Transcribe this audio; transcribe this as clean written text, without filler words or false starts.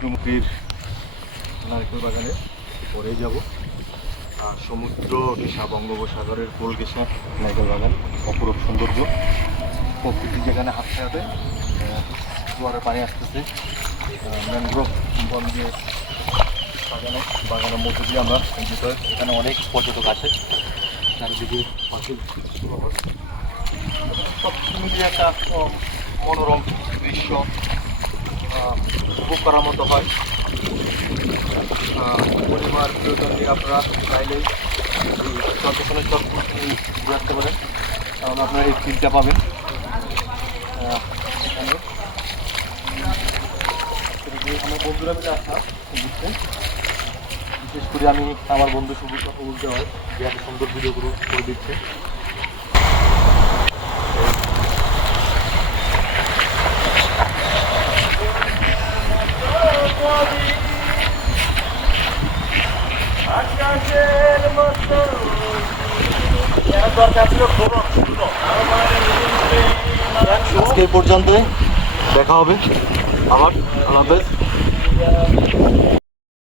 সমুদ্রের নারকেল বাগানে পরেই যাব। আর সমুদ্র ঘেঁষা বঙ্গোপসাগরের কোল ঘেঁষা নারকেল বাগান, অপরূপ সৌন্দর্য, প্রকৃতি যেখানে হাঁটতে হাঁটে জোয়ারের পানি আসতেছে, ম্যানগ্রোভ বন দিয়ে বাগানের মধ্যে দিয়ে আমরা ভিতরে, এখানে অনেক পর্যটক আসে, চারিদিকে ফসল সব মিলিয়ে একটা মনোরম দৃশ্য উপভোগ করার মতো হয়। পরিবার প্রিয়জন নিয়ে আপনারা চাইলেই চন্দ্রকোনা চটপুর ঘুরে আসতে পারেন, কারণ আপনারা এই ফিলটা পাবেন এখানে। আমার বন্ধুরা মিলে আসা ঘুরতে, বিশেষ করে আমি আমার বন্ধু সুবিধা বলতে হয় যে এত সুন্দর ভিডিওগুলো করে দিচ্ছে। আজকে এই পর্যন্ত, দেখা হবে আবার। আল্লাহ হাফেজ।